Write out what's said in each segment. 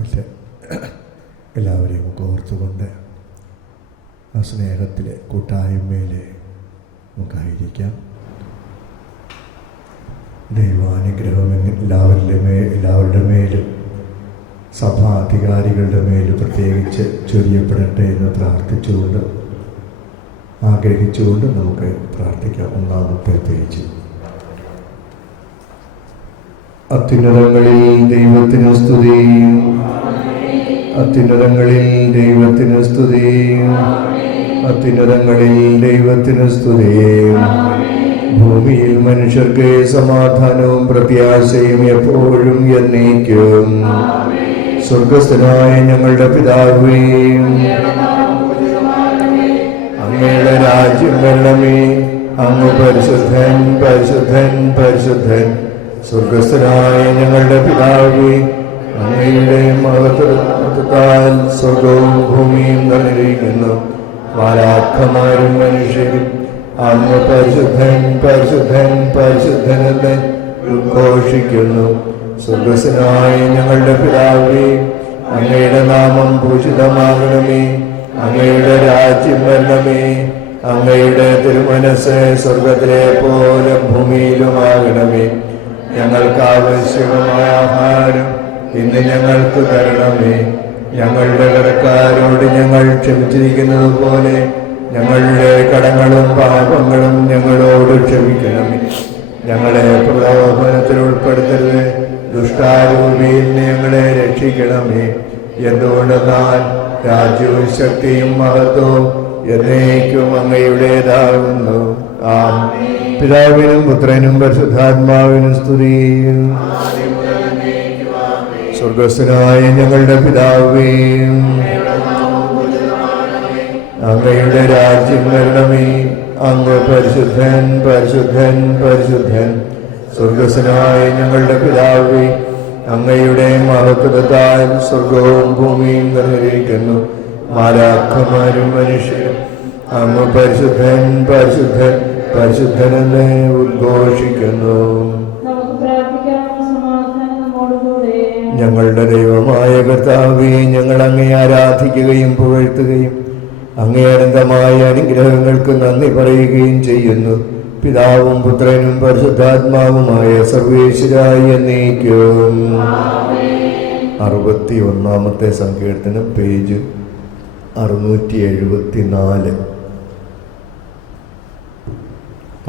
മറ്റ് എല്ലാവരെയും ഒക്കെ ഓർത്തുകൊണ്ട് ആ സ്നേഹത്തിലെ കൂട്ടായ്മയിൽ നമുക്കായിരിക്കാം. ദൈവാനുഗ്രഹം എല്ലാവരുടെ മേലും സഭാധികാരികളുടെ മേലും പ്രത്യേകിച്ച് ചൊരിയപ്പെടട്ടെ എന്ന് പ്രാർത്ഥിച്ചുകൊണ്ട് ആഗ്രഹിച്ചുകൊണ്ട് നമുക്ക് പ്രാർത്ഥിക്കാം. ഒന്നാമത്തെ പേജ്. അത്യുന്നതങ്ങളിൽ ദൈവത്തിന് സ്തുതി, അത്യുന്നതങ്ങളിൽ ദൈവത്തിന് സ്തുതി, അത്യുന്നതങ്ങളിൽ ദൈവത്തിന് സ്തുതി. ഭൂമിയിൽ മനുഷ്യർക്ക് സമാധാനവും പ്രത്യാശയും എപ്പോഴും എന്നേക്കും. സ്വർഗസ്ഥനായ ഞങ്ങളുടെ പിതാവേ, അങ്ങയുടെ രാജ്യം വരണമേ. അങ്ങ് പരിശുദ്ധൻ പരിശുദ്ധൻ പരിശുദ്ധൻ. സ്വർഗസ്ഥനായ ഞങ്ങളുടെ പിതാവേ, അങ്ങയുടെ മഹത്വത്താൽ സ്വർഗവും ഭൂമിയും നിറഞ്ഞിരിക്കുന്നു. മാലാഖമാരും മനുഷ്യരും അങ്ങ് പരിശുദ്ധൻ പരിശുദ്ധൻ പരിശുദ്ധനെന്ന് ഉദ്ഘോഷിക്കുന്നു. സ്വർഗസ്ഥനായ ഞങ്ങളുടെ പിതാവേ, അങ്ങയുടെ നാമം പൂജിതമാകണമേ. അങ്ങയുടെ രാജ്യം വരണമേ. അങ്ങയുടെ തിരുമനസ്സ് സ്വർഗത്തിലെ പോലെ ഭൂമിയിലുമാകണമേ. ഞങ്ങൾക്ക് ആവശ്യമായ ആഹാരം ഇന്ന് ഞങ്ങൾക്ക് തരണമേ. ഞങ്ങളുടെ കടക്കാരോട് ഞങ്ങൾ ക്ഷമിച്ചിരിക്കുന്നത് പോലെ ഞങ്ങളുടെ കടങ്ങളും പാപങ്ങളും ഞങ്ങളോട് ക്ഷമിക്കണമേ. ഞങ്ങളെ പ്രലോഭനത്തിൽ ഉൾപ്പെടുത്തരുത്, ദുഷ്ടാരൂപിയിൽ ഞങ്ങളെ രക്ഷിക്കണമേ. എന്തുകൊണ്ടെന്നാൽ രാജ്യവും ശക്തിയും മഹത്വവും എന്നേക്കും അങ്ങയുടേതാകുന്നു. ആമേൻ. പിതാവിനും പുത്രനും പരിശുദ്ധാത്മാവിനും സ്തുതി. സ്വർഗസ്ഥനായ ഞങ്ങളുടെ പിതാവേ, അങ്ങയുടെ രാജ്യം വരണമേ. അങ്ങ് പരിശുദ്ധൻ പരിശുദ്ധൻ പരിശുദ്ധൻ. സ്വർഗസ്ഥനായ ഞങ്ങളുടെ പിതാവേ, അങ്ങയുടെ മഹത്വത്താൽ സ്വർഗവും ഭൂമിയും നിറഞ്ഞിരിക്കുന്നു. മാലാഖമാരും മനുഷ്യരും അങ്ങ് പരിശുദ്ധൻ പരിശുദ്ധൻ പരിശുദ്ധനെന്ന് ഉദ്ഘോഷിക്കുന്നു. ഞങ്ങളുടെ ദൈവമായ കർത്താവേ, ഞങ്ങൾ അങ്ങേ ആരാധിക്കുകയും പുകഴ്ത്തുകയും അങ്ങേ അനന്തമായ അനുഗ്രഹങ്ങൾക്ക് നന്ദി പറയുകയും ചെയ്യുന്നു. പിതാവും പുത്രനും പരിശുദ്ധാത്മാവുമായ സർവേശ്വരായ എന്നേക്കും. 61-ാമത്തെ സങ്കീർത്തനം, പേജ് 674.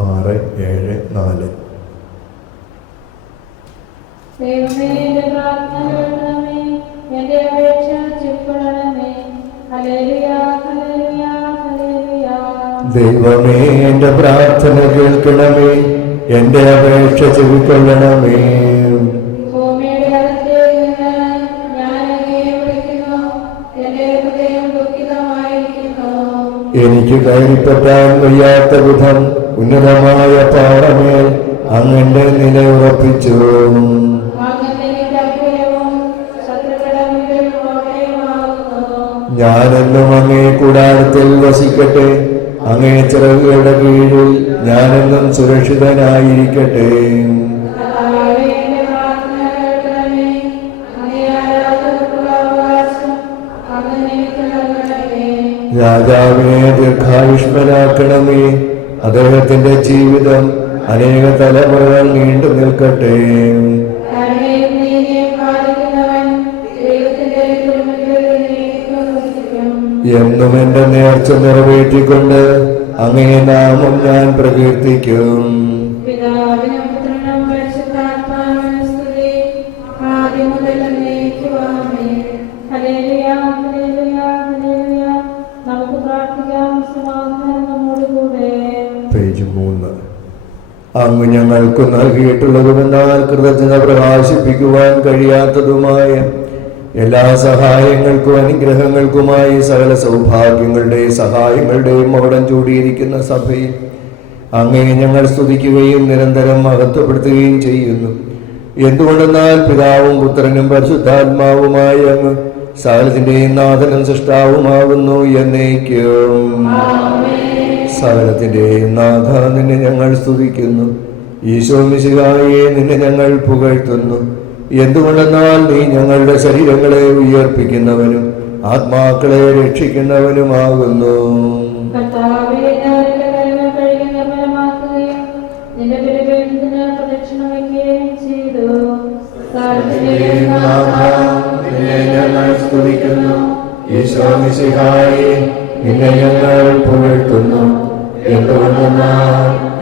674. ദൈവമേ, എന്റെ പ്രാർത്ഥന കേൾക്കണമേ, എന്റെ അപേക്ഷ ചെവിക്കൊള്ളണമേ. എനിക്ക് കയറിപ്പറ്റാൻ വയ്യാത്ത വിധം ഉന്നതമായ പാറമേൽ അങ്ങന്റെ നില ഉറപ്പിച്ചു. ഞാനെന്നും അങ്ങേ കൂടാരത്തിൽ വസിക്കട്ടെ. അങ്ങേ ചിറകുകളുടെ കീഴിൽ ഞാനെന്നും സുരക്ഷിതനായിരിക്കട്ടെ. രാജാവിനെ ദീർഘായുഷ്മനാക്കണമേ. അദ്ദേഹത്തിന്റെ ജീവിതം അനേക തലമുറകൾ നീണ്ടു നിൽക്കട്ടെ. എന്നും എന്റെ നേർച്ച നിറവേറ്റിക്കൊണ്ട് അങ്ങേ നാമം ഞാൻ പ്രകീർത്തിക്കും. പേജ് 3. അങ്ങ് ഞങ്ങൾക്ക് നൽകിയിട്ടുള്ളതുമെന്നാൽ കൃതജ്ഞത പ്രകാശിപ്പിക്കുവാൻ കഴിയാത്തതുമായ എല്ലാ സഹായങ്ങൾക്കും അനുഗ്രഹങ്ങൾക്കുമായി സകല സൗഭാഗ്യങ്ങളുടെയും സഹായങ്ങളുടെയും മകുടം ചൂടിയിരിക്കുന്ന സഭയിൽ അങ്ങേ ഞങ്ങൾ സ്തുതിക്കുകയും നിരന്തരം മഹത്വപ്പെടുത്തുകയും ചെയ്യുന്നു. എന്തുകൊണ്ടെന്നാൽ പിതാവും പുത്രനും പരിശുദ്ധാത്മാവുമായ അങ്ങ് സകലത്തിന്റെയും നാഥനും സൃഷ്ടാവുമാകുന്നു എന്നേക്കും. സകലത്തിന്റെയും നാഥ, നിന്നെ ഞങ്ങൾ സ്തുതിക്കുന്നു. ഈശോ മിശിഹായെ നിന്നെ ഞങ്ങൾ പുകഴ്ത്തുന്നു. എന്തുകൊണ്ടെന്നാൽ നീ ഞങ്ങളുടെ ശരീരങ്ങളെ ഉയർപ്പിക്കുന്നവനും ആത്മാക്കളെ രക്ഷിക്കുന്നവനുമാകുന്നു. ഞങ്ങൾ സ്തുതിക്കുന്നു. ഈശോ മിശിഹായേ, നിന്നെ ഞങ്ങൾ പുകഴ്ത്തുന്നു. എന്തുകൊണ്ടെന്നാൽ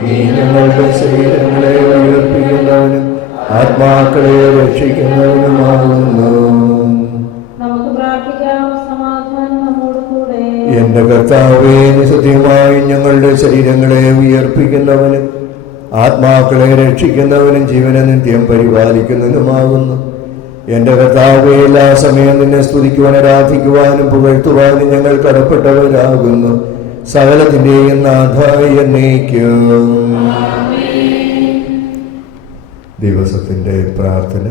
നീ ഞങ്ങളുടെ ശരീരങ്ങളെ ഉയർപ്പിക്കുന്നവനും ആത്മാക്കളെ രക്ഷിക്കുന്നവനുമാകുന്നു. എന്റെ കർത്താവേ, സത്യമായി ഞങ്ങളുടെ ശരീരങ്ങളെ ഉയർപ്പിക്കുന്നവനും ആത്മാക്കളെ രക്ഷിക്കുന്നവനും ജീവനെ നിത്യം പരിപാലിക്കുന്നതിനുമാകുന്നു. എന്റെ കർത്താവേ, എല്ലാ സമയം നിന്നെ സ്തുതിക്കുവാൻ, ആരാധിക്കുവാനും പുകഴ്ത്തുവാനും ഞങ്ങൾ കടപ്പെട്ടവരാകുന്നു. സകലത്തിന്റെയും നാഥായ എന്നേക്കും. ദിവസത്തിൻ്റെ പ്രാർത്ഥന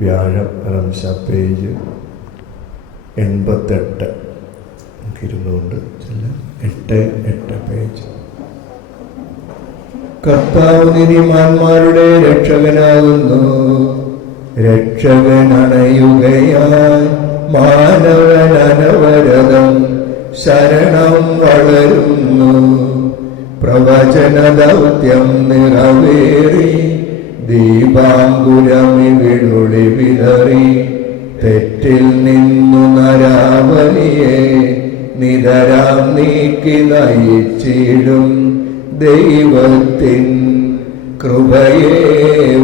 വ്യാഴം റംശ പേജ് 88 ഇരുന്നുകൊണ്ട് 8 പേജ്. കർത്താവ് നീതിമാന്മാരുടെ രക്ഷകനാകുന്നു. രക്ഷകനണയുകയാൽ മാനവനവരതം ശരണം വളരുന്നു. പ്രവചന ദൗത്യം നിറവേറി ദീപാങ്കുരമിവിടുളി വിതറി തെറ്റിൽ നിന്നു നരാവലിയെ നിതരാം നീക്കി നയിച്ചിടും ദൈവത്തിൻ കൃപയെ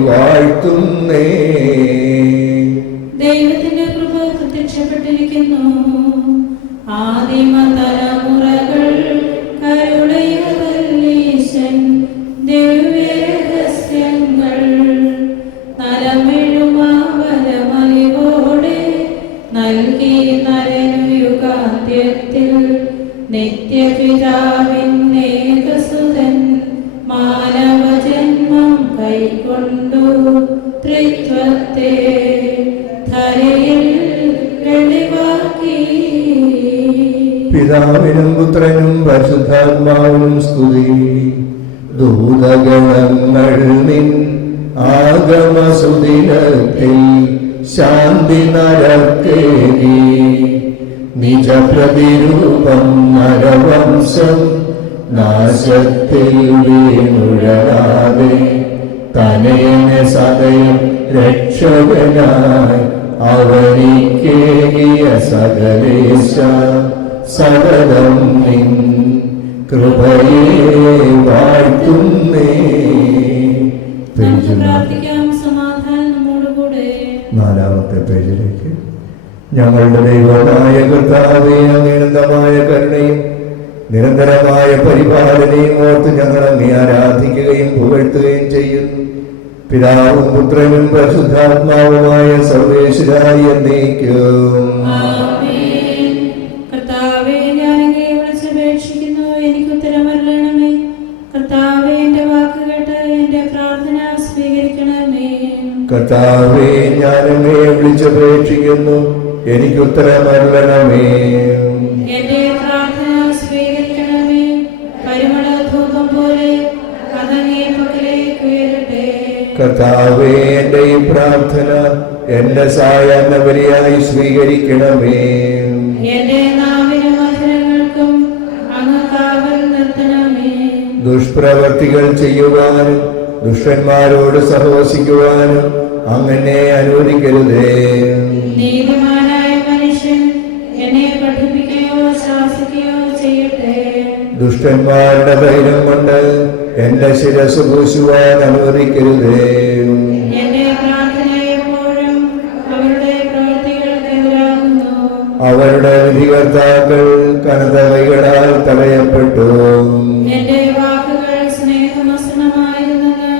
വാഴ്ത്തുന്നേ. ദൈവത്തിന്റെ കൃപ പ്രത്യക്ഷപ്പെട്ടിരിക്കുന്നു. ആദിമ തലമുറകൾ കരുളയുമല്ലീശൻ ദിവ്യരഹസ്യങ്ങൾ നലമെഴുമാവലമലിവോടെ നൽകി നരനുയുഗാന്ത്യത്തിൽ നിത്യപിതാവിന്നേകസുതൻ മാനവജന്മം കൈക്കൊണ്ടു ത്രിത്വത്തെ ധരയിൽ വെളിവാക്കി. പിതാവിനും പുത്രനും പരിശുദ്ധാത്മാവിനും സ്തുതി. ദൂതഗണങ്ങൾ നിൻ ആഗമസുദിനത്തിൽ ശാന്തി നരക്കേകി. നിജ പ്രതിരൂപം നരവംശം നാശത്തിൽ വീണുഴലാതെ തനയനെ സദയം രക്ഷകനായി അവനിക്കേകിയ സകലേശ സകലം നിൻ കൃപയെ വാഴ്ത്തുന്നേ. നാലാമത്തെ പേജിലേക്ക്. ഞങ്ങളുടെ ദൈവമായ കർത്താവേ, അനന്തമായ കരുണയും നിരന്തരമായ പരിപാലനയും ഓർത്ത് ഞങ്ങൾ അങ്ങേ ആരാധിക്കുകയും പുകഴ്ത്തുകയും ചെയ്യുന്നു. പിതാവും പുത്രനും പരിശുദ്ധാത്മാവുമായ സർവേശ്വരായി എന്നേക്കും. കർത്താവേ, ഞാൻ അങ്ങയെ വിളിച്ചപേക്ഷിക്കുന്നു, എനിക്ക് ഉത്തരമരുളണമേ. കർത്താവേ, എന്റെ വാക്ക് കേട്ട് എന്റെ പ്രാർത്ഥന സ്വീകരിക്കണമേ. കർത്താവേ, ഞാൻ അങ്ങയെ വിളിച്ചപേക്ഷിക്കുന്നു, എനിക്ക് ഉത്തരമരുളണമേ. എന്റെ പ്രാർത്ഥന സ്വീകരിക്കണമേ. പരിമളധൂപം പോലെ അതങ്ങേ പക്കലേക്ക് ഉയരട്ടെ. കർത്താവേ, എന്റെ ഈ പ്രാർത്ഥന എന്റെ സായാഹ്ന ബലിയായി സ്വീകരിക്കണമേ. എന്റെ നാവിനും അധരങ്ങൾക്കും അങ്ങ് കാവൽ നിർത്തണമേ. ദുഷ്പ്രവർത്തികൾ ചെയ്യുവാനും ദുഷ്ടന്മാരോട് സഹവസിക്കുവാനും അങ്ങനെ അനുവദിക്കരുതേ. നീതിമാനായ മനുഷ്യൻ എന്നെ പഠിപ്പിക്കുകയോ ശാസിക്കുകയോ ചെയ്യട്ടെ. ദുഷ്ടന്മാരുടെ ധൈര്യം കൊണ്ട് എന്റെ ശിരസ് പൂശുവാൻ അനുവദിക്കരുതേ. എന്റെ പ്രാർത്ഥന എപ്പോഴും അവരുടെ പ്രവൃത്തികൾക്കെതിരാകുന്നു. അവരുടെ വിധികർത്താക്കൾ കനത്ത കൈകളാൽ തടയപ്പെട്ടു. എന്റെ വാക്കുകൾ സ്നേഹമസനമായിരുന്നെന്ന്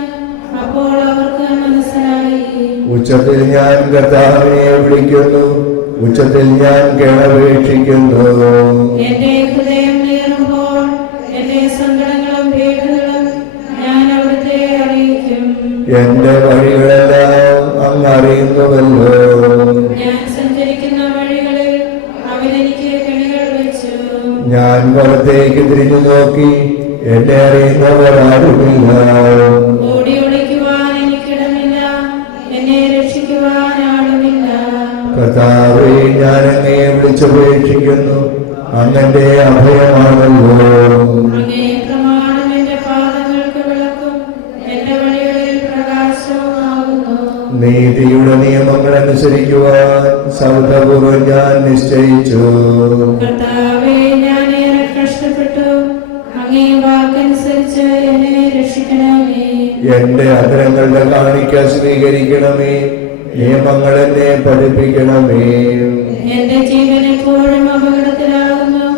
അപ്പോൾ അവർക്ക് മനസ്സിലായി. ഉച്ചത്തിൽ ഞാൻ കർത്താവിനെ വിളിക്കുന്നു, ഉച്ചത്തിൽ ഞാൻ കേണപേക്ഷിക്കുന്നു. എന്റെ ഹൃദയം നീറുമ്പോൾ എന്റെ സങ്കടങ്ങളും ഭേദങ്ങളും ഞാൻ അവിടുത്തെ അറിയിക്കും. എന്റെ വഴികളെല്ലാം അങ്ങ് അറിയുന്നുവല്ലോ. ഞാൻ സഞ്ചരിക്കുന്ന വഴികളിൽ അവനെനിക്ക് കെണികൾ വെച്ചു. ഞാൻ വലത്തേക്ക് തിരിഞ്ഞു നോക്കി, എന്നെ അറിയുന്നവർ ആരുമില്ല. ഓടി ഒളിക്കുവാൻ എനിക്കിടമില്ല. എന്നെ രക്ഷിക്കും കർത്താവേ, ഞാൻ അങ്ങയെ വിളിച്ചപേക്ഷിക്കുന്നു, അങ്ങന്റെ അഭയമാണല്ലോ. അങ്ങേ പ്രമാണം എന്റെ പാദങ്ങൾക്ക് വിളക്കും എന്റെ വഴികളിൽ പ്രകാശവുമാകുന്നു. നീതിയുടെ നിയമങ്ങൾ അനുസരിക്കുവാൻ സൗദപൂർവ്വം ഞാൻ നിശ്ചയിച്ചു. കർത്താവേ, ഞാൻ ഏറെ കഷ്ടപ്പെട്ടു, അങ്ങേ വാക്കനുസരിച്ച് എന്നെ രക്ഷിക്കണമേ. എന്റെ അധരങ്ങളുടെ കാണിക്ക സ്വീകരിക്കണമേ, നിയമങ്ങൾ എന്നെ പഠിപ്പിക്കണമേ. എന്റെ ജീവൻ എപ്പോഴും അപകടത്തിലാകുന്നു,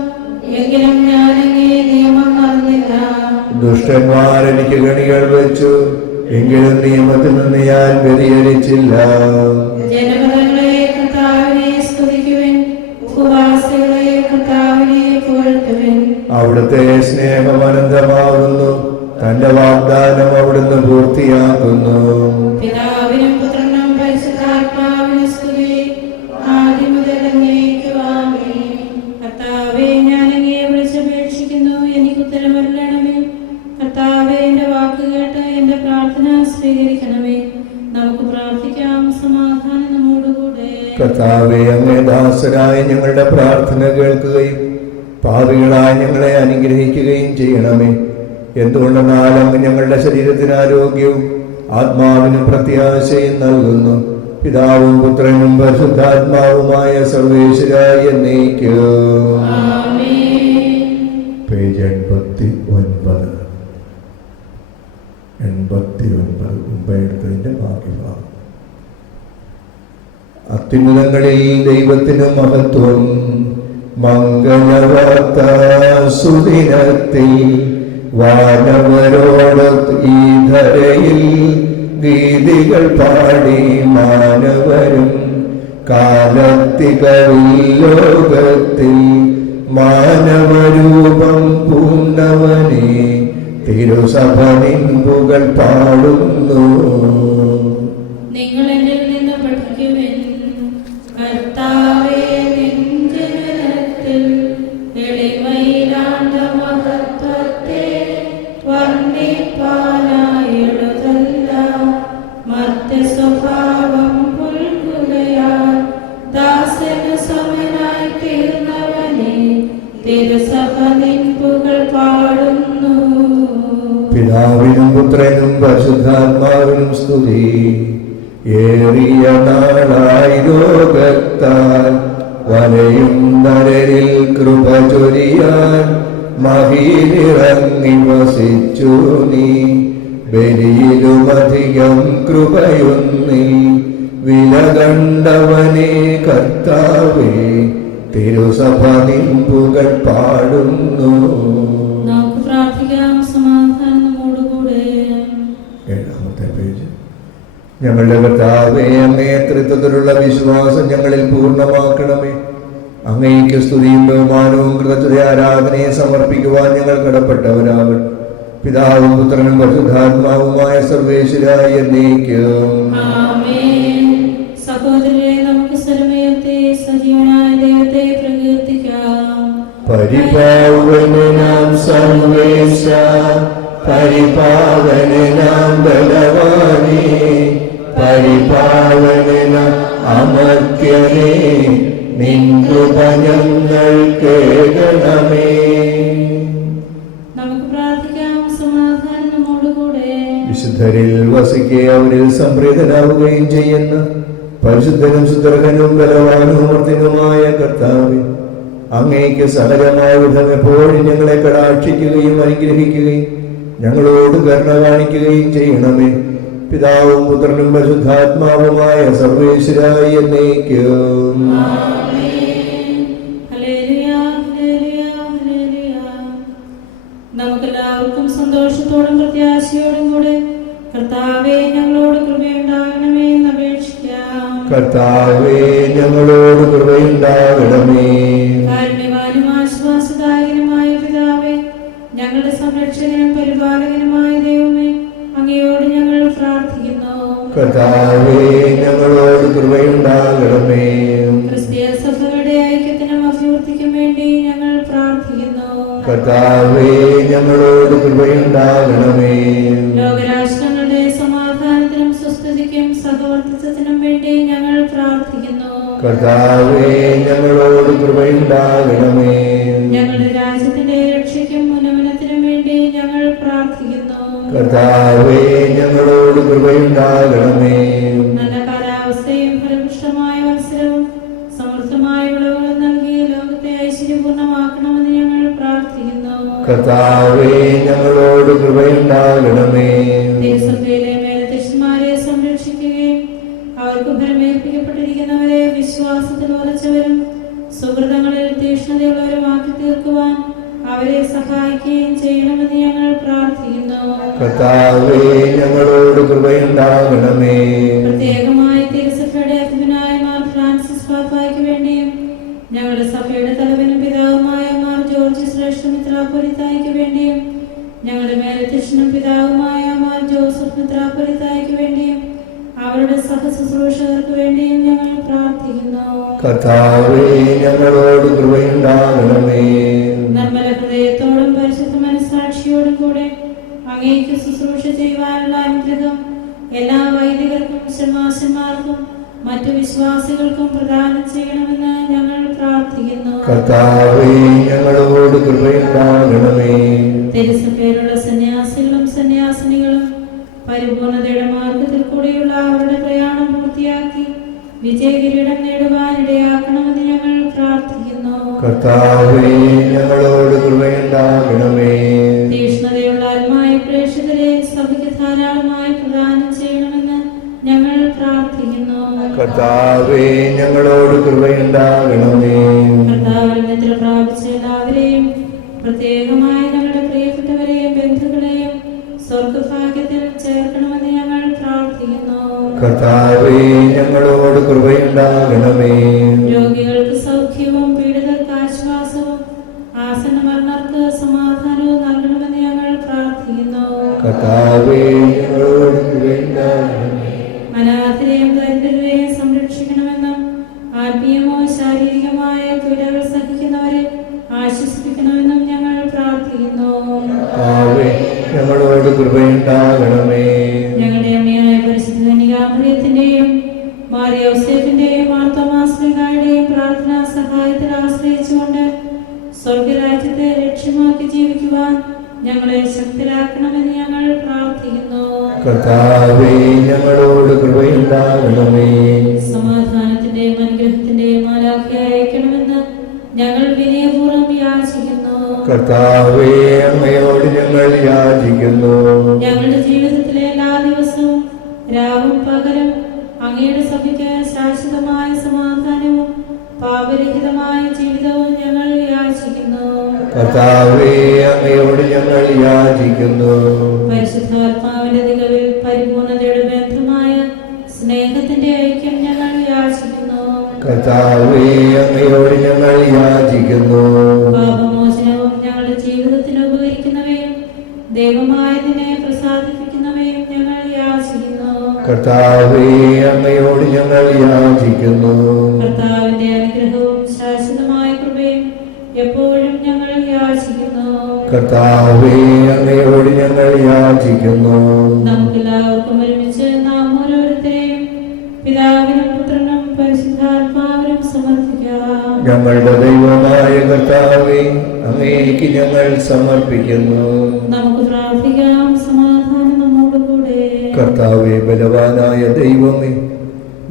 എങ്കിലും ഞാൻ അങ്ങേ നിയമം മറന്നില്ല. ദുഷ്ടന്മാർ എനിക്ക് കണികൾ വെച്ചു, എങ്കിലും നിയമത്തിൽ നിന്ന് ഞാൻ വ്യതിചലിച്ചില്ല. ജനപദങ്ങളെ കർത്താവിനെ സ്തുതിക്കുവിൻ, ഭൂവാസികളെ കർത്താവിനെ പുകഴ്ത്തുവിൻ. അവിടുത്തെ സ്നേഹം അനന്തമാകുന്നു, തന്റെ വാഗ്ദാനം അവിടുന്ന് പൂർത്തിയാക്കുന്നു. പിതാവിനും പുത്രനും പരിശുദ്ധാത്മാവിനും സ്തുതി, ആദ്യം മുതൽ എന്നേക്കും ആമേൻ. കർത്താവേ, ഞാൻ അങ്ങയെ വിളിച്ചപേക്ഷിക്കുന്നു, എനിക്ക് ഉത്തരമരുളണമേ. കർത്താവേ, എന്റെ വാക്ക് കേട്ട് എന്റെ പ്രാർത്ഥന സ്വീകരിക്കണമേ. നമുക്ക് പ്രാർത്ഥിക്കാം. സമാധാനം നമ്മോടുകൂടെ. കർത്താവേ, അങ്ങേ ദാസരായ ഞങ്ങളുടെ പ്രാർത്ഥന കേൾക്കുകയും പാപികളായ ഞങ്ങളെ അനുഗ്രഹിക്കുകയും ചെയ്യണമേ. എന്തുകൊണ്ടെന്നാൽ അങ്ങ് ഞങ്ങളുടെ ശരീരത്തിന് ആരോഗ്യവും ആത്മാവിന് പ്രത്യാശയും നൽകുന്നു. പിതാവും പുത്രനും പരിശുദ്ധാത്മാവുമായ സർവേശ്വരായ എന്നേക്കും. ആമേൻ. പേജ് 89. 89 മുമ്പേ എടുത്തതിൻ്റെ ബാക്കി ഭാഗം. അത്യുന്നതങ്ങളിൽ ദൈവത്തിന് മഹത്വം. മംഗളവാർത്ത സുദിനത്തിൽ വാനവരോട് ഈ ധരയിൽ ഗീതികൾ പാടി മാനവരും കാലത്തികളിൽ ലോകത്തിൽ മാനവരൂപം പൂണ്ടവനെ തിരുസഭ നിൻപുകൾ പാടുന്നു. നിങ്ങൾ എന്നിൽ നിന്ന് പഠിക്കുവിൻ. കർത്താവേ, നിൻ ജനനത്തിൽ എളിമയിലാണ്ട മഹത്വത്തെ വർണ്ണിപ്പാനായി എഴുതല്ല. മർത്യ സ്വഭാവം പുൽകുകയാൽ ദാസന് സമനായി തീർന്നവനെ തിരുസഭ നിൻപുകൾ പാടുന്നു. പിതാവിനും പുത്രനും പരിശുദ്ധാത്മാവിനും സ്തുതി. ഏറിയ നാളായി രോഗത്താൽ വലയും നരരിൽ കൃപ ചൊരിയാൻ മഹിയിലിറങ്ങി വസിച്ചു നീ. ബലിയിലുമധികം കൃപയൊന്നിൽ വില കണ്ടവനെ കർത്താവേ തിരുസഭ നിൻപുകൾ പാടുന്നു. നമുക്ക് പ്രാർത്ഥിക്കാം. സമാധാനം നമ്മോടുകൂടെ. 7-ാമത്തെ പേജ്. ഞങ്ങളുടെ കർത്താവേ, അങ്ങേ തൃത്വത്തിലുള്ള വിശ്വാസം ഞങ്ങളിൽ പൂർണ്ണമാക്കണമേ. അങ്ങേക്ക് സ്തുതിയും ബഹുമാനവും കൃതജ്ഞത ആരാധനയെ സമർപ്പിക്കുവാൻ ഞങ്ങൾ കടപ്പെട്ടവരാകണം. പിതാവും പുത്രനും പരിശുദ്ധാത്മാവുമായ സർവേശ്വരായ എന്നേക്കും. ആമേൻ. സഹോദരരെ, നമുക്ക് സ്വരമുയർത്തി സജീവനായ ദൈവത്തെ പ്രകീർത്തിക്കാം. പരിപാവനാം സർവേശ, പരിപാവനാം ബലവാനേ, പരിപാവനാം അമർത്യനേ, നിൻ കൃപ ഞങ്ങൾ കേൾക്കണമേ. നമുക്ക് പ്രാർത്ഥിക്കാം. സമാധാനം നമ്മോടുകൂടെ. വിശുദ്ധരിൽ വസിക്കുകയും അവരിൽ സംപ്രീതനാവുകയും ചെയ്യുന്ന പരിശുദ്ധനും സുദർഹനും ബലവാനും അമർത്തിനുമായ കർത്താവേ, അങ്ങേക്ക് സഹജമായ വിധം എപ്പോഴും ഞങ്ങളെ കടാക്ഷിക്കുകയും അനുഗ്രഹിക്കുകയും ഞങ്ങളോട് കരുണ കാണിക്കുകയും ചെയ്യണമേ. പിതാവും പുത്രനും പരിശുദ്ധാത്മാവുമായ സർവേശ്വരായ എന്നേക്കും. ആമേൻ. Hallelujah, hallelujah, hallelujah. നമുക്കെല്ലാവർക്കും സന്തോഷത്തോടും പ്രത്യാശയോടും കൂടെ കർത്താവേ, ഞങ്ങളോട് കൃപയുണ്ടാകണമേ എന്ന് അപേക്ഷിക്കാം. കർത്താവേ, ഞങ്ങളോട് കൃപയുണ്ടാകണമേ. കാരുണ്യവാനും ആശ്വാസദായകനുമായ പിതാവേ, ഞങ്ങളുടെ സംരക്ഷകനും പരിപാലകനുമായ ദൈവമേ, അങ്ങയോട് ഞങ്ങൾ പ്രാർത്ഥിക്കുന്നു. കർത്താവേ, ഞങ്ങളോട് കൃപയുണ്ടാകണമേ. ക്രിസ്തീയ സഭകളുടെ ഐക്യത്തിനും അഭിവൃദ്ധിക്കും വേണ്ടി ഞങ്ങൾ പ്രാർത്ഥിക്കുന്നു. കർത്താവേ, ഞങ്ങളോട് കൃപയുണ്ടാകണമേ. ലോകരാഷ്ട്രങ്ങളുടെ സമാധാനത്തിനും സുസ്ഥിതിക്കും സഹവർത്തിത്വത്തിനും വേണ്ടി ഞങ്ങൾ പ്രാർത്ഥിക്കുന്നു. കർത്താവേ ഞങ്ങളോട് കൃപയുണ്ടാകണമേ. ഞങ്ങളുടെ രാജ്യത്തിന്റെ രക്ഷയ്ക്കും ഉന്നമനത്തിനും വേണ്ടി ഞങ്ങൾ പ്രാർത്ഥിക്കുന്നു. കർത്താവേ ഞങ്ങളോട് കൃപയുണ്ടാകണമേ. നല്ല കാലാവസ്ഥയും ഫലപുഷ്ടമായ അവസരവും സമൃദ്ധമായ വിളവുകളും നൽകി ലോകത്തെ ഐശ്വര്യപൂർണ്ണമാക്കണമെന്ന് ഞങ്ങൾ പ്രാർത്ഥിക്കുന്നു. കർത്താവേ ഞങ്ങളോട് കൃപയുണ്ടാകണമേ. തിരുസഭയിലെ മേലധ്യക്ഷന്മാരെ സംരക്ഷിക്കുകയും അവർക്ക് ഫലമേൽപ്പിക്കപ്പെട്ടിരിക്കുന്നവരെ വിശ്വാസത്തിൽ ഉറച്ചവരും സുഹൃതങ്ങളിൽ തീക്ഷ്ണതയുള്ളവരുമാക്കി തീർക്കുവാൻ അവരെ സഹായിക്കുകയും ചെയ്യണമെന്ന് ഞങ്ങൾ പ്രാർത്ഥിക്കുന്നു. കർത്താവേ ഞങ്ങളോട് കൃപയുണ്ടാകണമേ. പ്രത്യേകമായി തിരുസഭയുടെ അധിപനായ മാർ ഫ്രാൻസിസ് പാപ്പായ്ക്ക് വേണ്ടിയും ഞങ്ങളുടെ സഭയുടെ തലവനും പിതാവുമായ മാർ ജോർജ് ശ്രേഷ്ഠ മിത്രാപ്പൊലീത്തായ്ക്ക് വേണ്ടിയും ഞങ്ങളുടെ മേലധ്യക്ഷനും പിതാവുമായ മാർ ജോസഫ് മിത്രാപ്പൊലീത്തായ്ക്ക് വേണ്ടിയും അവരുടെ സഹശുശ്രൂഷകർക്ക് വേണ്ടിയും ഞങ്ങൾ പ്രാർത്ഥിക്കുന്നു. കർത്താവേ ഞങ്ങളോട് കൃപയുണ്ടാകണമേ. നിർമ്മല ഹൃദയത്തോടും പരിശുദ്ധ മനസ്സാക്ഷിയോടും കൂടെ അങ്ങേക്ക് ശുശ്രൂഷ ചെയ്യുവാനുള്ള അനുഗ്രഹം എല്ലാ വൈദികർക്കും ശമാശന്മാർക്കും മറ്റു വിശ്വാസികൾക്കും പ്രദാനം ചെയ്യണമെന്ന് ഞങ്ങൾ പ്രാർത്ഥിക്കുന്നു. കർത്താവേ ഞങ്ങളോട് കൃപയുണ്ടാകണമേ. തിരുസഭയിലുള്ള സന്യാസികളും സന്യാസിനികളും പരിപൂർണതയുടെ മാർഗത്തിൽ കൂടെയുള്ള അവരുടെ പ്രയാണം പൂർത്തിയാക്കി വിജയകിരീടം നേടുവാൻ ഇടയാക്കണമെന്ന് ഞങ്ങൾ പ്രാർത്ഥിക്കുന്നു. കർത്താവേ ഞങ്ങളോട് കൃപയുണ്ടാകണമേ. തീക്ഷ്ണതയുള്ള ആത്മായ പ്രേക്ഷിതരെ സഭയ്ക്ക് ധാരാളമായി പ്രദാനം ചെയ്യണമെന്ന് ഞങ്ങൾ പ്രാർത്ഥിക്കുന്നു. കർത്താവേ ഞങ്ങളോട് കൃപയുണ്ടാകണമേ. കർത്താവിൽ നിദ്ര പ്രാപിച്ച എല്ലാവരെയും പ്രത്യേകമായി ഞങ്ങളുടെ പ്രിയപ്പെട്ടവരെയും ബന്ധുക്കളെയും സ്വർഗഭാഗ്യത്തിൽ ചേർക്കണമെന്ന് ഞങ്ങൾ പ്രാർത്ഥിക്കുന്നു. കർത്താവേ ഞങ്ങളോട് കൃപയുണ്ടാകണമേ. രോഗികൾക്ക് സൗഖ്യവും പീഡിതർക്ക് ആശ്വാസവും ആസന്ന മരണർക്ക് സമാധാനവും നൽകണമെന്ന് ഞങ്ങൾ പ്രാർത്ഥിക്കുന്നു. കർത്താവേ ഞങ്ങളോട് കൃപയുണ്ടാകണമേ. അനാഥരെയും ദരിദ്രരെയും സംരക്ഷിക്കണമെന്നും ആത്മീയമോ ശാരീരികമായ പീഡകൾ സഹിക്കുന്നവരെ ആശ്വസിപ്പിക്കണമെന്നും ഞങ്ങൾ പ്രാർത്ഥിക്കുന്നു. കർത്താവേ ഞങ്ങളോട് കൃപയുണ്ടാകണമേ. ഞങ്ങളുടെ അമ്മയായ പരിശുദ്ധ കന്യകാമറിയത്തിന്റെയും മാർ യോസേഫിന്റെയും മാർത്തോമാസ്ലിഹായുടെയും പ്രാർത്ഥനാ സഹായത്തിൽ ആശ്രയിച്ചുകൊണ്ട് സ്വർഗരാജ്യത്തെ ലക്ഷ്യമാക്കി ജീവിക്കുവാൻ ഞങ്ങളെ ശക്തരാക്കണമെന്ന് ഞങ്ങൾ പ്രാർത്ഥിക്കുന്നു. കർത്താവേ ഞങ്ങളോട് കൃപയുണ്ടാകണമേ. സമാധാനത്തിന്റെയും അനുഗ്രഹത്തിന്റെയും മാലാഖയെ അയക്കണമെന്ന് ഞങ്ങൾ വിനയപൂർവ്വം യാചിക്കുന്നു. കർത്താവേ അങ്ങയോട് ഞങ്ങൾ യാചിക്കുന്നു. ഞങ്ങളുടെ ജീവിതത്തിലെ എല്ലാ ദിവസവും രാവും പകലും അങ്ങയുടെ സഭയ്ക്ക് ശാശ്വതമായ സമാധാനവും പാപരഹിതമായ ജീവിതവും ഞങ്ങൾ യാചിക്കുന്നു. കർത്താവേ അങ്ങയോട് ഞങ്ങൾ യാചിക്കുന്നു. പരിശുദ്ധാത്മാവിന്റെ തികവിൽ പരിപൂർണതയുടെ ബന്ധമായ സ്നേഹത്തിന്റെ ഐക്യം ഞങ്ങൾ യാചിക്കുന്നു. കർത്താവേ അങ്ങയോട് ഞങ്ങൾ യാചിക്കുന്നു. പാപമോചനവും ഞങ്ങളുടെ ജീവിതത്തിന് ഉപകരിക്കുന്നവയും ദൈവമായതിനെ പ്രസാദിപ്പിക്കുന്നവയും ഞങ്ങൾ യാചിക്കുന്നു. കർത്താവേ അങ്ങയോട് ഞങ്ങൾ യാചിക്കുന്നു. കർത്താവിന്റെ അനുഗ്രഹവും ശാശ്വതമായ കൃപയും എപ്പോഴും ഞങ്ങൾ യാചിക്കുന്നു. കർത്താവേ അങ്ങയോട് ഞങ്ങൾ യാചിക്കുന്നു. നമുക്കെല്ലാവർക്കും ഒരുമിച്ച് നാം ഓരോരുത്തരെയും പിതാവിനും പുത്രനും പരിശുദ്ധാത്മാവിനും സമർപ്പിക്കാം. ഞങ്ങളുടെ ദൈവമായ കർത്താവേ അങ്ങേക്ക് ഞങ്ങൾ സമർപ്പിക്കുന്നു. നമുക്ക് പ്രാർത്ഥിക്കാം. സമാധാനം നമ്മോടുകൂടെ. കർത്താവേ ബലവാനായ ദൈവമേ,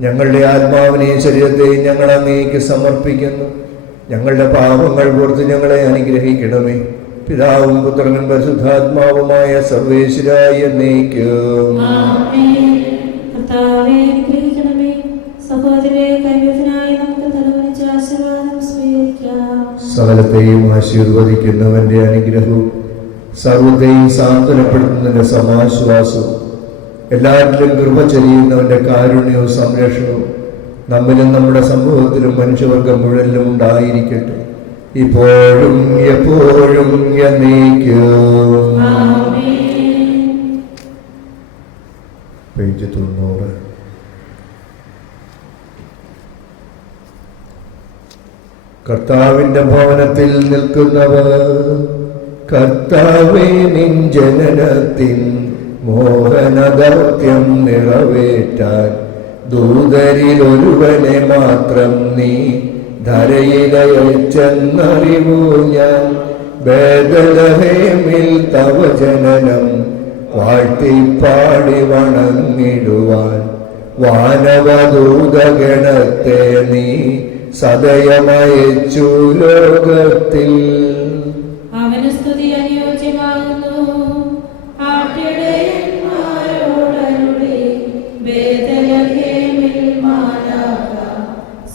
ഞങ്ങളുടെ ആത്മാവിനെയും ശരീരത്തെയും ഞങ്ങൾ അങ്ങേക്ക് സമർപ്പിക്കുന്നു. ഞങ്ങളുടെ പാപങ്ങൾ പുറത്ത് ഞങ്ങളെ അനുഗ്രഹിക്കണമേ. പിതാവും പുത്രനും പരിശുദ്ധാത്മാവുമായ സർവേശ്വരായ എന്നേക്കും. ആമേൻ. കർത്താവേ അനുഗ്രഹിക്കണമേ. സഹോദരരെ കൈവത്തിനായി നമുക്ക് തലവനിച്ച് ആശീർവാദം സ്വീകരിക്കാം. സകലത്തെയും ആശീർവദിക്കുന്നവന്റെ അനുഗ്രഹവും സർവത്തെയും സാന്ത്വനപ്പെടുത്തുന്നതിന്റെ സമാശ്വാസവും എല്ലാറ്റിലും കൃപ ചൊരിയുന്നവന്റെ കാരുണ്യവും സംരക്ഷണവും നമ്മിലും നമ്മുടെ സമൂഹത്തിലും മനുഷ്യവർഗം മുഴുവനും ഉണ്ടായിരിക്കട്ടെ, ഇപ്പോഴും എപ്പോഴും എന്നേക്കും. ആമേൻ. പേജ് 90. കർത്താവിന്റെ ഭവനത്തിൽ നിൽക്കുന്നവർ കർത്താവേ നിൻ ജനനത്തിൻ മോഹനദൗത്യം നിറവേറ്റാൻ ദൂതരിലൊരുവനെ മാത്രം നീ ധരയിലയച്ചെന്നറിവൂ ഞാൻ. ബേഥലഹേമിൽ തവ ജനനം വാഴ്ത്തിപ്പാടി വണങ്ങിടുവാൻ വാനവദൂതഗണത്തെ നീ സദയമയച്ചു ലോകത്തിൽ. അവന് സ്തുതി അനുയോജ്യമാകുന്നു. ആട്ടിടയന്മാരോടരുളി ബേഥലഹേമിൽ മാലാഖ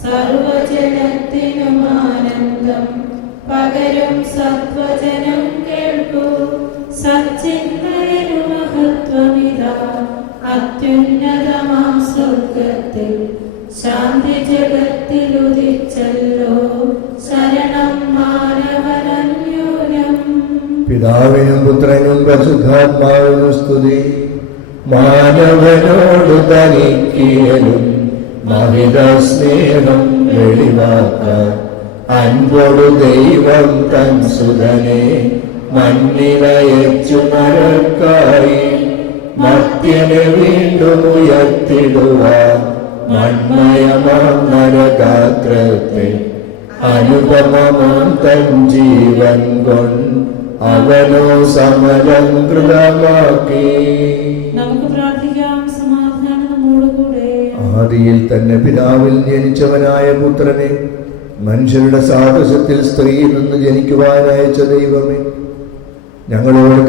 സർവജനത്തിനും ആനന്ദം പകരും സത്വജനം കേൾക്കൂ. സച്ചിന്തയനു മഹത്വമിതാ അത്യുന്നതമാം സ്വർഗത്തിൽ. ശാന്തി ജഗത്തിലുദിച്ചല്ലോ ശരണം മാനവനന്യൂനം. പിതാവിനും പുത്രനും പരിശുദ്ധാത്മാവിനും സ്തുതി. മാനവനോട് തനിക്കിയലും മഹിത സ്നേഹം വെളിവാക്കാൻ അൻപോടു ദൈവം തൻ സുതനെ മണ്ണിലയച്ചു നരക്കായി. മർത്യനെ വീണ്ടും ഉയർത്തിടുവാൻ മൺമയമാം നരകാഗ്രത്തെ അനുപമമാം തൻ ജീവൻ കൊണ്ട് അവനോ സമലംകൃതമാക്കി. നമുക്ക് പ്രാർത്ഥിക്കാം. സമാധാനം നമ്മോടുകൂടെ. ആദിയിൽ തന്നെ പിതാവിൽ ജനിച്ചവനായ പുത്രനെ മനുഷ്യരുടെ സാദൃശ്യത്തിൽ സ്ത്രീയിൽ നിന്ന് ജനിക്കുവാൻ അയച്ച ദൈവമേ, ഞങ്ങളോട്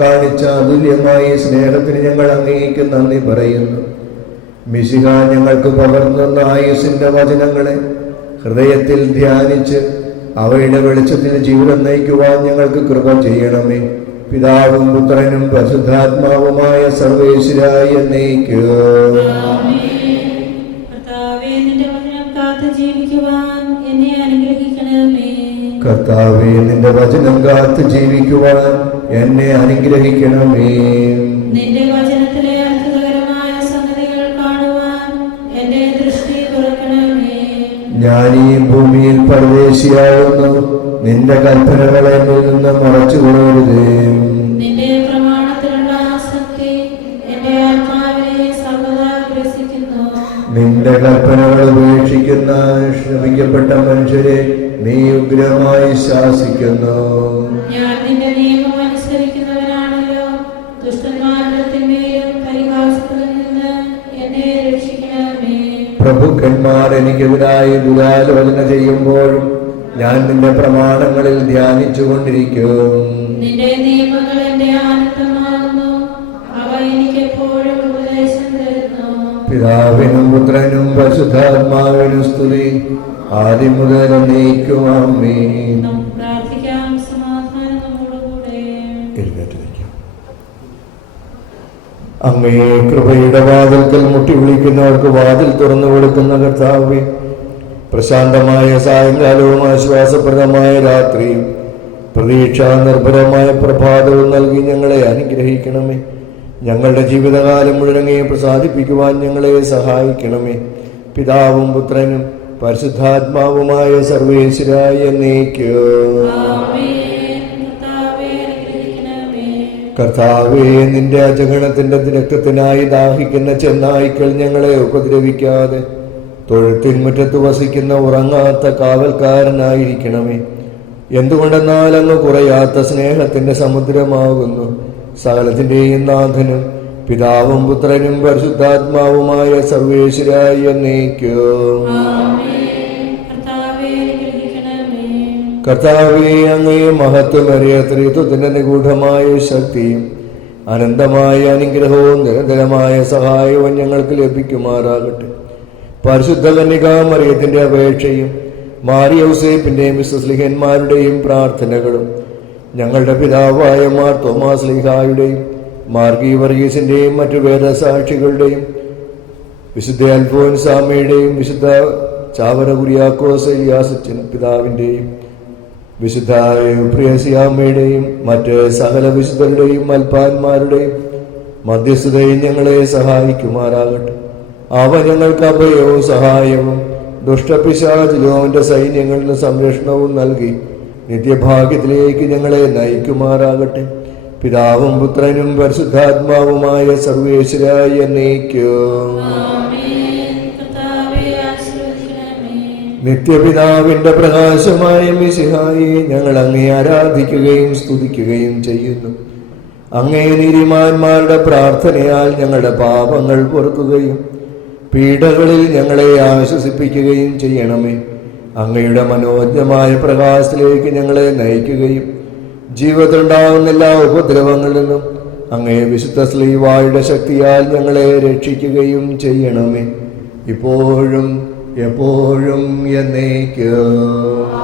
കാണിച്ച അതുല്യമായ സ്നേഹത്തിന് ഞങ്ങൾ അങ്ങേക്ക് നന്ദി പറയുന്നു. മിശിഹ ഞങ്ങൾക്ക് പകർന്നുന്ന ആയുസിന്റെ വചനങ്ങളെ ഹൃദയത്തിൽ ധ്യാനിച്ച് അവയുടെ വെളിച്ചത്തിൽ ജീവിതം നയിക്കുവാൻ ഞങ്ങൾക്ക് കൃപ ചെയ്യണമേ. പിതാവും പുത്രനും പരിശുദ്ധാത്മാവുമായ സർവേശ്വരായ എന്നേക്കും. കർത്താവേ, നിന്റെ വചനം കാത്ത് ജീവിക്കുവാൻ എന്നെ അനുഗ്രഹിക്കണമേ. കർത്താവേ, നിന്റെ വചനം കാത്ത് ജീവിക്കുവാൻ എന്നെ അനുഗ്രഹിക്കണമേ. നിന്റെ വചനത്തിലെ അത്ഭുതകരമായ സംഗതികൾ കാണുവാൻ എന്റെ ദൃഷ്ടി തുറക്കണമേ. ഞാൻ ഈ ഭൂമിയിൽ പരദേശിയാകുന്നു, നിന്റെ കൽപ്പനകൾ എന്നിൽ നിന്ന് മറച്ചുകൊള്ളരുതേ. നിന്റെ പ്രമാണത്തിലുള്ള ആസക്തി എന്റെ ആത്മാവിനെ സർവ്വദാ ഗ്രസിക്കുന്നു. നിന്റെ കൽപ്പനകൾ ഉപേക്ഷിക്കുന്ന ശ്രമിക്കപ്പെട്ട മനുഷ്യരെ നീ ഉഗ്രമായി ശാസിക്കുന്നു. ഞാൻ നിന്റെ നിയമം അനുസരിക്കുന്നവനാണല്ലോ. ദുഷ്ടന്മാരുടെ തിന്മയിലും പരിഹാസത്തിൽ നിന്ന് എന്നെ രക്ഷിക്കണമേ. പ്രഭുക്കന്മാർ എനിക്കെതിരായി ദുരാലോചന ചെയ്യുമ്പോഴും ഞാൻ നിന്റെ പ്രമാണങ്ങളിൽ ധ്യാനിച്ചുകൊണ്ടിരിക്കും. നിന്റെ നിയമങ്ങൾ എന്റെ ആനന്ദമാകുന്നു. അവ എനിക്ക് എപ്പോഴും ഉപദേശം തരുന്നു. പിതാവിനും പുത്രനും പരിശുദ്ധാത്മാവിനും സ്തുതി. ആദ്യം മുതൽ എന്നേക്കും ആമേൻ. നമുക്ക് പ്രാർത്ഥിക്കാം. സമാധാനം നമ്മോടുകൂടെ. എഴുന്നേറ്റ് നിൽക്കാം. അങ്ങേ കൃപയുടെ വാതിൽക്കൽ മുട്ടി വിളിക്കുന്നവർക്ക് വാതിൽ തുറന്നു കൊടുക്കുന്ന കർത്താവേ, പ്രശാന്തമായ സായങ്കാലവും ആശ്വാസപ്രദമായ രാത്രിയും പ്രതീക്ഷാ നിർഭരമായ പ്രഭാതവും നൽകി ഞങ്ങളെ അനുഗ്രഹിക്കണമേ. ഞങ്ങളുടെ ജീവിതകാലം മുഴുവനെ പ്രസാദിപ്പിക്കുവാൻ ഞങ്ങളെ സഹായിക്കണമേ. പിതാവും പുത്രനും പരിശുദ്ധാത്മാവുമായ സർവേശ്വരായ എന്നേക്കും. കർത്താവേ, നിന്റെ അജഗണത്തിന്റെ രക്തത്തിനായി ദാഹിക്കുന്ന ചെന്നായ്ക്കൾ ഞങ്ങളെ ഉപദ്രവിക്കാതെ തൊഴുത്തിൻ മുറ്റത്ത് വസിക്കുന്ന ഉറങ്ങാത്ത കാവൽക്കാരനായിരിക്കണമേ. എന്തുകൊണ്ടെന്നാൽ അങ്ങ് കുറയാത്ത സ്നേഹത്തിന്റെ സമുദ്രമാകുന്നു. സകലത്തിന്റെയും നാഥനും പിതാവും പുത്രനും പരിശുദ്ധാത്മാവുമായ സർവേശ്വരായ എന്നേക്കും. കർത്താവേ, അങ്ങേ മഹത്വമേറിയ ത്രിത്വത്തിന്റെ നിഗൂഢമായ ശക്തിയും അനന്തമായ അനുഗ്രഹവും നിരന്തരമായ സഹായവും ഞങ്ങൾക്ക് ലഭിക്കുമാറാകട്ടെ. പരിശുദ്ധ കന്യകാമറിയത്തിന്റെ അപേക്ഷയും മാർ യൗസേപ്പിന്റെയും വിശ്വസ്ലിഹന്മാരുടെയും പ്രാർത്ഥനകളും ഞങ്ങളുടെ പിതാവായ മാർ തോമാസ് ലീഹായുടെയും മാർ ഗീവർഗീസിന്റെയും മറ്റു വേദസാക്ഷികളുടെയും വിശുദ്ധ അൽഫോൻസാമയുടെയും വിശുദ്ധ ചാവറ കുര്യാക്കോസ് എലിയാസച്ചൻ പിതാവിന്റെയും വിശുദ്ധ പ്രിയസിയാമ്മയുടെയും മറ്റ് സകല വിശുദ്ധരുടെയും അൽപ്പാന്മാരുടെയും മധ്യസ്ഥതയും ഞങ്ങളെ സഹായിക്കുമാറാകട്ടെ. അവ ഞങ്ങൾക്ക് അഭയവും സഹായവും ദുഷ്ടപിശാചിലോന്റെ സൈന്യങ്ങളിൽ നിന്ന് സംരക്ഷണവും നൽകി നിത്യഭാഗ്യത്തിലേക്ക് ഞങ്ങളെ നയിക്കുമാറാകട്ടെ. പിതാവും പുത്രനും പരിശുദ്ധാത്മാവുമായ സർവേശ്വരായ എന്നേക്കും. നിത്യപിതാവിന്റെ പ്രകാശമായ മിശിഹായെ ഞങ്ങൾ അങ്ങേ ആരാധിക്കുകയും സ്തുതിക്കുകയും ചെയ്യുന്നു. അങ്ങേ നീതിമാന്മാരുടെ പ്രാർത്ഥനയാൽ ഞങ്ങളുടെ പാപങ്ങൾ പൊറുക്കുകയും പീഡകളിൽ ഞങ്ങളെ ആശ്വസിപ്പിക്കുകയും ചെയ്യണമേ. അങ്ങയുടെ മനോജ്ഞമായ പ്രകാശത്തിലേക്ക് ഞങ്ങളെ നയിക്കുകയും ജീവിതത്തിലുണ്ടാകുന്ന എല്ലാ ഉപദ്രവങ്ങളിൽ നിന്നും അങ്ങേ വിശുദ്ധ ശ്ലീവായുടെ ശക്തിയാൽ ഞങ്ങളെ രക്ഷിക്കുകയും ചെയ്യണമേ. ഇപ്പോഴും എപ്പോഴും എന്നേക്കും.